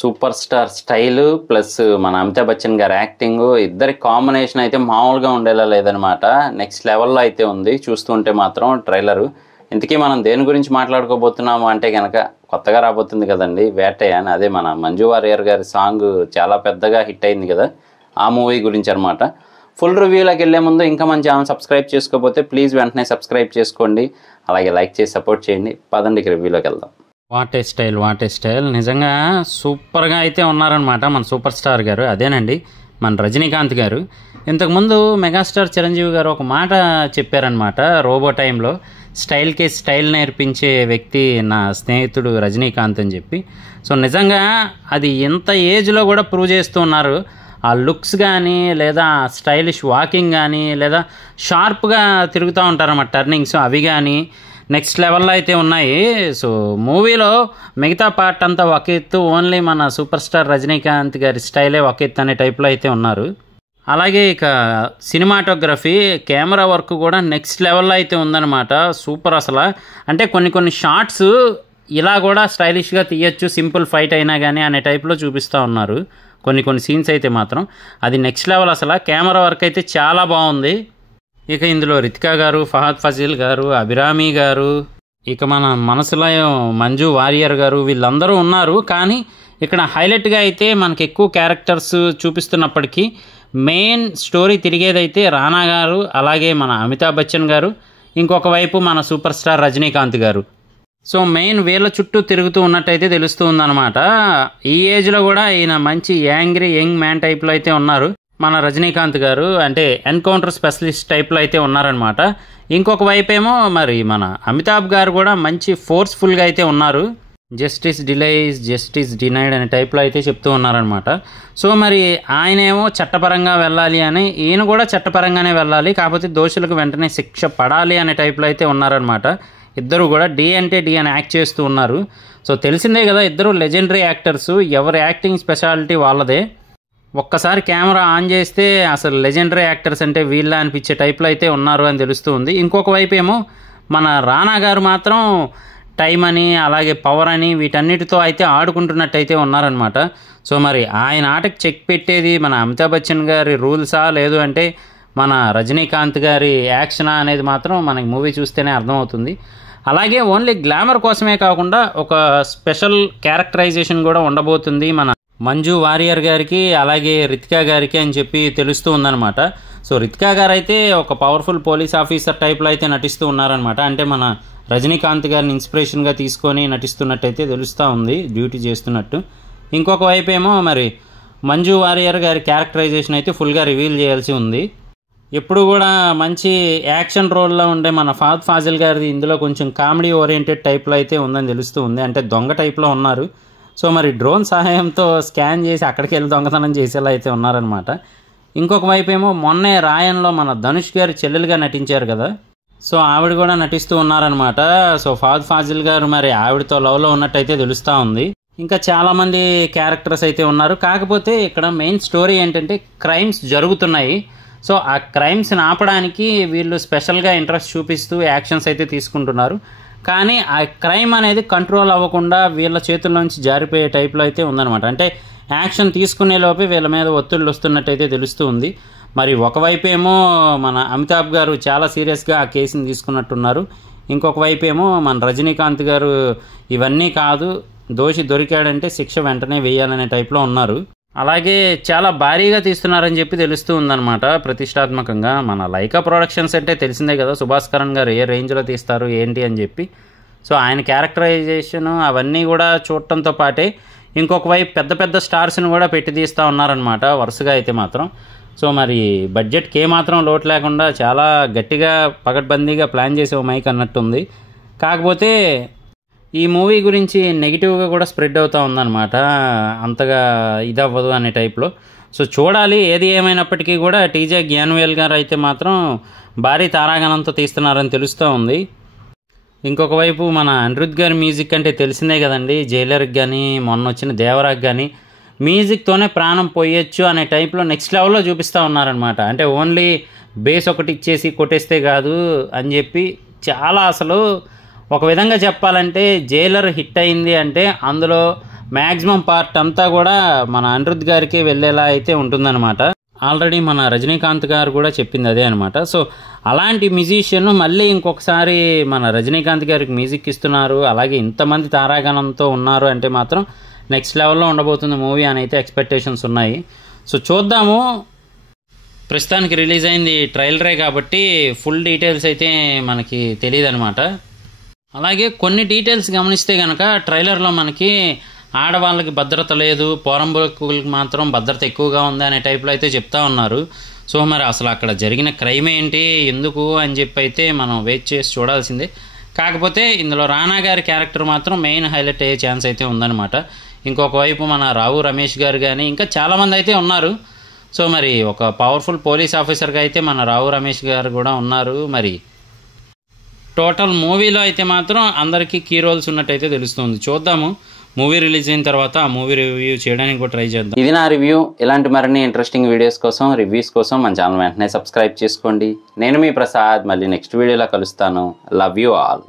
Super star style plus మన అమితాబ్ బచ్చన్ గారి acting ఇద్దరి కాంబినేషన్ అయితే మామూలుగా ఉండేలా లేదనమాట. నెక్స్ట్ లెవెల్లో అయితే ఉంది చూస్తుంటే మాత్రం ట్రైలరు. ఇంతకీ మనం దేని గురించి మాట్లాడుకోబోతున్నాము అంటే కనుక కొత్తగా రాబోతుంది కదండి వేటయ్య అని. అదే మన మంజు వారియర్ గారి సాంగ్ చాలా పెద్దగా హిట్ అయింది కదా, ఆ మూవీ గురించి అనమాట. ఫుల్ రివ్యూలోకి వెళ్ళే ముందు ఇంకా మన ఛానల్ సబ్స్క్రైబ్ చేసుకోకపోతే ప్లీజ్ వెంటనే సబ్స్క్రైబ్ చేసుకోండి, అలాగే లైక్ చేసి సపోర్ట్ చేయండి. పదండి రివ్యూలోకి వెళ్దాం. వాట్ ఏ స్టైల్ నిజంగా సూపర్గా అయితే ఉన్నారనమాట మన సూపర్ స్టార్ గారు. అదేనండి మన రజనీకాంత్ గారు. ఇంతకుముందు మెగాస్టార్ చిరంజీవి గారు ఒక మాట చెప్పారనమాట రోబో టైంలో, స్టైల్కి స్టైల్ నేర్పించే వ్యక్తి నా స్నేహితుడు రజనీకాంత్ అని చెప్పి. సో నిజంగా అది ఎంత ఏజ్లో కూడా ప్రూవ్ చేస్తూ ఉన్నారు. ఆ లుక్స్ కానీ లేదా స్టైలిష్ వాకింగ్ కానీ లేదా షార్ప్గా తిరుగుతూ ఉంటారన్నమాట టర్నింగ్స్, అవి కానీ నెక్స్ట్ లెవెల్లో అయితే ఉన్నాయి. సో మూవీలో మిగతా పార్ట్ అంతా ఒక ఎత్తు, ఓన్లీ మన సూపర్ స్టార్ రజనీకాంత్ గారి స్టైలే ఒక ఎత్తు అనే టైప్లో అయితే ఉన్నారు. అలాగే ఇక సినిమాటోగ్రఫీ కెమెరా వర్క్ కూడా నెక్స్ట్ లెవెల్లో అయితే ఉందన్నమాట. సూపర్ అసలు. అంటే కొన్ని షార్ట్స్ ఇలా కూడా స్టైలిష్గా తీయచ్చు, సింపుల్ ఫైట్ అయినా కానీ అనే టైప్లో చూపిస్తూ ఉన్నారు. కొన్ని సీన్స్ అయితే మాత్రం అది నెక్స్ట్ లెవెల్ అసలు. కెమెరా వర్క్ అయితే చాలా బాగుంది. ఇక ఇందులో రితికా గారు, ఫహద్ ఫాజిల్ గారు, అభిరామి గారు, ఇక మన మనసులో మంజు వారియర్ గారు, వీళ్ళందరూ ఉన్నారు. కానీ ఇక్కడ హైలైట్గా అయితే మనకి ఎక్కువ క్యారెక్టర్స్ చూపిస్తున్నప్పటికీ మెయిన్ స్టోరీ తిరిగేదైతే రానా గారు, అలాగే మన అమితాబ్ బచ్చన్ గారు, ఇంకొక వైపు మన సూపర్ స్టార్ రజనీకాంత్ గారు. సో మెయిన్ వీళ్ళ చుట్టూ తిరుగుతూ ఉన్నట్టయితే తెలుస్తూ ఉందన్నమాట. ఈ ఏజ్లో కూడా ఈయన మంచి యంగ్ మ్యాన్ టైప్లో అయితే ఉన్నారు మన రజనీకాంత్ గారు. అంటే ఎన్కౌంటర్ స్పెషలిస్ట్ టైప్లో అయితే ఉన్నారనమాట. ఇంకొక వైపు ఏమో మరి మన అమితాబ్ గారు కూడా మంచి ఫోర్స్ఫుల్గా అయితే ఉన్నారు. జస్టిస్ డినైడ్ అనే టైప్లో అయితే చెప్తూ ఉన్నారనమాట. సో మరి ఆయన ఏమో చట్టపరంగా వెళ్ళాలి అని, ఈయన కూడా చట్టపరంగానే వెళ్ళాలి, కాకపోతే దోషులకు వెంటనే శిక్ష పడాలి అనే టైప్లో అయితే ఉన్నారనమాట. ఇద్దరు కూడా డి అంటే డి అని యాక్ట్ చేస్తూ ఉన్నారు. సో తెలిసిందే కదా, ఇద్దరు లెజెండరీ యాక్టర్స్, ఎవరి యాక్టింగ్ స్పెషాలిటీ వాళ్ళదే. ఒక్కసారి కెమెరా ఆన్ చేస్తే అసలు లెజెండరీ యాక్టర్స్ అంటే వీళ్ళ అనిపించే టైప్లో అయితే ఉన్నారు అని తెలుస్తూ ఉంది. ఇంకొక వైపు ఏమో మన రానా గారు మాత్రం టైం అని అలాగే పవర్ అని వీటన్నిటితో అయితే ఆడుకుంటున్నట్టయితే ఉన్నారనమాట. సో మరి ఆయన ఆటకి చెక్ పెట్టేది మన అమితాబ్ బచ్చన్ గారి రూల్సా లేదు అంటే మన రజనీకాంత్ గారి యాక్షనా అనేది మాత్రం మనకి మూవీ చూస్తేనే అర్థమవుతుంది. అలాగే ఓన్లీ గ్లామర్ కోసమే కాకుండా ఒక స్పెషల్ క్యారెక్టరైజేషన్ కూడా ఉండబోతుంది మన మంజు వారియర్ గారికి అలాగే రితికా గారికి అని చెప్పి తెలుస్తూ ఉందన్నమాట. సో రితికా గారు అయితే ఒక పవర్ఫుల్ పోలీస్ ఆఫీసర్ టైప్లో అయితే నటిస్తూ ఉన్నారనమాట. అంటే మన రజనీకాంత్ గారిని ఇన్స్పిరేషన్గా తీసుకొని నటిస్తున్నట్టయితే తెలుస్తూ ఉంది, డ్యూటీ చేస్తున్నట్టు. ఇంకొక వైపు ఏమో మరి మంజు వారియర్ గారి క్యారెక్టరైజేషన్ అయితే ఫుల్గా రివీల్ చేయాల్సి ఉంది. ఎప్పుడు కూడా మంచి యాక్షన్ రోల్లో ఉండే మన ఫహద్ ఫాజిల్ గారిది ఇందులో కొంచెం కామెడీ ఓరియంటెడ్ టైప్లో అయితే ఉందని తెలుస్తూ ఉంది. అంటే దొంగ టైప్లో ఉన్నారు. సో మరి డ్రోన్ సహాయంతో స్కాన్ చేసి అక్కడికి వెళ్ళి దొంగతనం చేసేలా అయితే ఉన్నారనమాట. ఇంకొక వైపు ఏమో మొన్నే రాయన్లో మన ధనుష్ గారు చెల్లెలుగా నటించారు కదా, సో ఆవిడ కూడా నటిస్తూ ఉన్నారనమాట. సో ఫహద్ ఫాజిల్ గారు మరి ఆవిడతో లవ్లో ఉన్నట్టయితే తెలుస్తూ ఉంది. ఇంకా చాలామంది క్యారెక్టర్స్ అయితే ఉన్నారు. కాకపోతే ఇక్కడ మెయిన్ స్టోరీ ఏంటంటే క్రైమ్స్ జరుగుతున్నాయి. సో ఆ క్రైమ్స్ని ఆపడానికి వీళ్ళు స్పెషల్గా ఇంట్రెస్ట్ చూపిస్తూ యాక్షన్స్ అయితే తీసుకుంటున్నారు. కానీ ఆ క్రైమ్ అనేది కంట్రోల్ అవ్వకుండా వీళ్ళ చేతుల్లోంచి జారిపోయే టైప్లో అయితే ఉందన్నమాట. అంటే యాక్షన్ తీసుకునే లోపే వీళ్ళ మీద ఒత్తిళ్ళు వస్తున్నట్టయితే తెలుస్తూ ఉంది. మరి ఒకవైపు ఏమో మన అమితాబ్ గారు చాలా సీరియస్గా ఆ కేసుని తీసుకున్నట్టున్నారు. ఇంకొక వైపు ఏమో మన రజనీకాంత్ గారు ఇవన్నీ కాదు, దోషి దొరికాడంటే శిక్ష వెంటనే వేయాలనే టైప్లో ఉన్నారు. అలాగే చాలా భారీగా తీస్తున్నారని చెప్పి తెలుస్తూ ఉందన్నమాట ప్రతిష్టాత్మకంగా. మన లైకా ప్రొడక్షన్స్ అంటే తెలిసిందే కదా, సుభాష్ కరణ్ గారు ఏ రేంజ్లో తీస్తారు ఏంటి అని చెప్పి. సో ఆయన క్యారెక్టరైజేషన్ అవన్నీ కూడా చూడటంతో పాటే ఇంకొక వైపు పెద్ద స్టార్స్ని కూడా పెట్టి తీస్తూ ఉన్నారనమాట వరుసగా అయితే మాత్రం. సో మరి బడ్జెట్కి ఏమాత్రం లోటు లేకుండా చాలా గట్టిగా పకడ్బందీగా ప్లాన్ చేసే మైక్ అన్నట్టుంది. కాకపోతే ఈ మూవీ గురించి నెగిటివ్గా కూడా స్ప్రెడ్ అవుతూ ఉందన్నమాట, అంతగా ఇదవ్వదు అనే టైప్లో. సో చూడాలి. ఏది ఏమైనప్పటికీ కూడా టీజే గ్యాన్వేల్ గారు అయితే మాత్రం భారీ తారాగణంతో తీస్తున్నారని తెలుస్తూ ఉంది. ఇంకొక వైపు మన అనిరుద్ధ్ గారి మ్యూజిక్ అంటే తెలిసిందే కదండి, జైలర్కి కానీ మొన్న వచ్చిన దేవరాకి కానీ మ్యూజిక్తోనే ప్రాణం పోయొచ్చు అనే టైప్లో నెక్స్ట్ లెవెల్లో చూపిస్తూ ఉన్నారనమాట. అంటే ఓన్లీ బేస్ ఒకటి ఇచ్చేసి కొట్టేస్తే కాదు అని చెప్పి చాలా అసలు ఒక విధంగా చెప్పాలంటే జైలర్ హిట్ అయింది అంటే అందులో మ్యాక్సిమం పార్ట్ అంతా కూడా మన అనిరుద్ధ్ గారికి వెళ్ళేలా అయితే ఉంటుందన్నమాట. ఆల్రెడీ మన రజనీకాంత్ గారు కూడా చెప్పింది అదే అనమాట. సో అలాంటి మ్యూజిషియన్ మళ్ళీ ఇంకొకసారి మన రజనీకాంత్ గారికి మ్యూజిక్ ఇస్తున్నారు, అలాగే ఇంతమంది తారాగణంతో ఉన్నారు అంటే మాత్రం నెక్స్ట్ లెవెల్లో ఉండబోతుంది మూవీ అని అయితే ఎక్స్పెక్టేషన్స్ ఉన్నాయి. సో చూద్దాము. ప్రస్తుతానికి రిలీజ్ అయింది ట్రైలరే కాబట్టి ఫుల్ డీటెయిల్స్ అయితే మనకి తెలియదు అనమాట. అలాగే కొన్ని డీటెయిల్స్ గమనిస్తే కనుక ట్రైలర్లో మనకి ఆడవాళ్ళకి భద్రత లేదు, పోరంబోకులకు మాత్రం భద్రత ఎక్కువగా ఉంది అనే టైప్లో అయితే చెప్తా ఉన్నారు. సో మరి అసలు అక్కడ జరిగిన క్రైమ్ ఏంటి, ఎందుకు అని చెప్పి అయితే మనం వెయిట్ చేసి చూడాల్సిందే. కాకపోతే ఇందులో రానా గారి క్యారెక్టర్ మాత్రం మెయిన్ హైలైట్ అయ్యే ఛాన్స్ అయితే ఉందన్నమాట. ఇంకొక వైపు మన రావు రమేష్ గారు కానీ ఇంకా చాలామంది అయితే ఉన్నారు. సో మరి ఒక పవర్ఫుల్ పోలీస్ ఆఫీసర్గా అయితే మన రావు రమేష్ గారు కూడా ఉన్నారు. మరి టోటల్ మూవీలో అయితే మాత్రం అందరికీ కీ రోల్స్ ఉన్నట్టయితే తెలుస్తుంది. చూద్దాము, మూవీ రిలీజ్ అయిన తర్వాత ఆ మూవీ రివ్యూ చేయడానికి కూడా ట్రై చేద్దాం. ఇది నా రివ్యూ. ఇలాంటి మరిన్ని ఇంట్రెస్టింగ్ వీడియోస్ కోసం, రివ్యూస్ కోసం మన ఛానల్ వెంటనే సబ్స్క్రైబ్ చేసుకోండి. నేను మీ ప్రసాద్. మళ్ళీ నెక్స్ట్ వీడియోలో కలుస్తాను. Love you all.